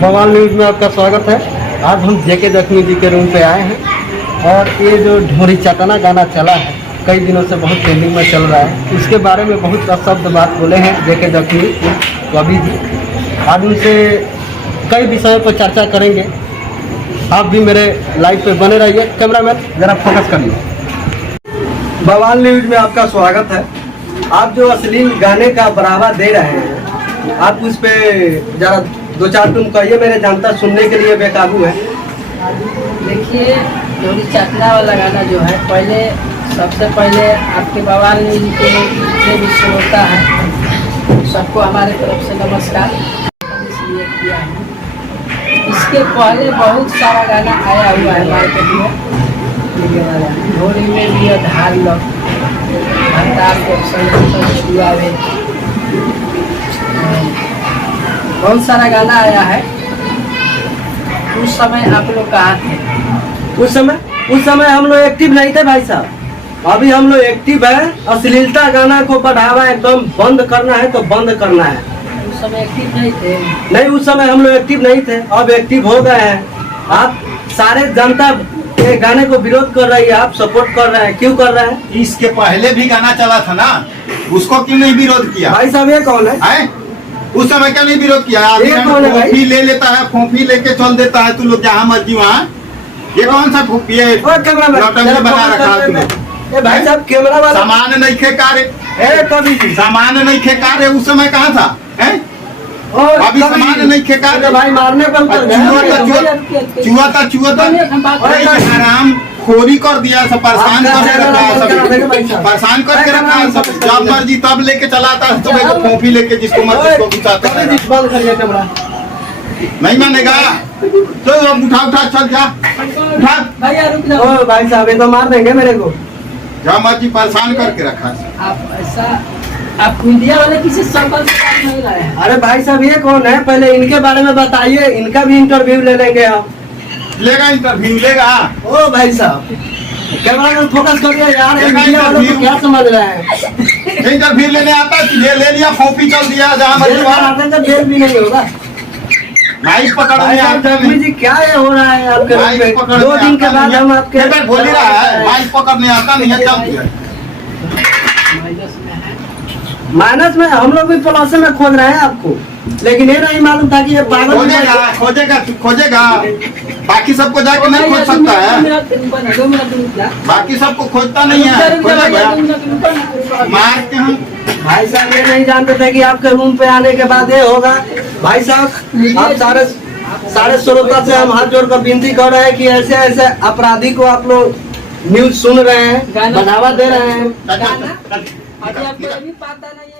बवाल न्यूज़ में आपका स्वागत है। आज हम जेके जख्मी जी के रूम पे आए हैं और ये जो ढोरी चटना गाना चला है, कई दिनों से बहुत ट्रेंडिंग में चल रहा है। इसके बारे में बहुत शब्द बात बोले हैं जेके जख्मी कवि जी। आज उनसे कई विषयों पर चर्चा करेंगे। आप भी मेरे लाइव पे बने रहिए। कैमरामैन जरा फोकस करिए। बवाल न्यूज़ में आपका स्वागत है। आप जो अश्लील गाने का बढ़ावा दे रहे हैं, आप उस पर जरा दो चार तुम कहिए, मेरे जानता सुनने के लिए बेकाबू है। देखिए, ढोरी चटना वाला गाना जो है, पहले सबसे पहले आपके बवाल न्यूज़ के जितने भी श्रोता है सबको हमारे तरफ से नमस्कार इसलिए किया है। इसके पहले बहुत सारा गाना आया हुआ है मार्केट में। ढोरी में भी धार लोग बहुत सारा गाना आया है। उस समय आप लोग कहाँ थे? उस समय हम लोग एक्टिव नहीं थे भाई साहब। अभी हम लोग एक्टिव है। अश्लीलता गाना को बढ़ावा एकदम बंद करना है तो बंद करना है। उस समय एक्टिव नहीं थे? नहीं, उस समय हम लोग एक्टिव नहीं थे, अब एक्टिव हो गए हैं। आप सारे जनता के गाने को विरोध कर रही है, आप सपोर्ट कर रहे हैं। क्यों कर रहे हैं? इसके पहले भी गाना चला था ना, उसको क्यों नहीं विरोध किया? भाई साहब ये कौन है? उस समय क्या नहीं विरोध किया? फोफी ले लेता है, फोफी लेके चल देता है, तू लोग जहाँ मर्जी वहाँ। ये कौन सा फोफी है? बना रखा है भाई साहब कैमरा वाला। सामान नहीं खेकारे, कभी सामान नहीं खेकारे। उस समय कहाँ था? अभी सामान नहीं खेकारे भाई, मारने पर चुआ था आराम खोरी कर दिया, सब परेशान करके रखा है, सब परेशान करके रखा है। सब जब मर्जी तब लेके चलाता है, सुबह को कॉफी लेके जिसको मर्जी उसको घुसाता है। नहीं मानेगा तो अब उठा चल जा, उठा। भाई साहब ये तो मार देंगे मेरे को। जब मर्जी परेशान करके रखा है। आप ऐसा आप मीडिया वाले किसी संपर्क नहीं लाए हैं? अरे भाई साहब ये कौन है? पहले इनके बारे में बताइए, इनका भी इंटरव्यू ले लेंगे हम। लेगा इंटरव्यू लेगा। ओ भाई साहब कैमरा में फोकस करिए यार, मीडिया वालों को क्या समझ रहे हैं? इंटरव्यू लेने आता ले लिया, फोफी चल दिया जहाँ मर्जी वहाँ। तो जेल भी नहीं होगा। माइक पकड़ने आता जी क्या ये हो रहा है आपके? 2 दिन के बाद हम आपके बोल ही रहा है, माइक पकड़ने आता नहीं है, चल दिया। माइनस में हम लोग भी प्लस में खोज रहे हैं आपको, लेकिन ये नहीं मालूम था कि ये पागल खोजेगा। बाकी सबको जाके नहीं खोज सकता है, बाकी सबको खोजता नहीं है, मार के हम। भाई साहब ये नहीं जानते थे कि आपके रूम पे आने के बाद ये होगा। भाई साहब आप सारे श्रोता से हम हाथ जोड़कर विनती कर रहे हैं कि ऐसे ऐसे अपराधी को आप लोग न्यूज सुन रहे हैं, बढ़ावा दे रहे हैं। अभी आपको अभी पता नहीं है।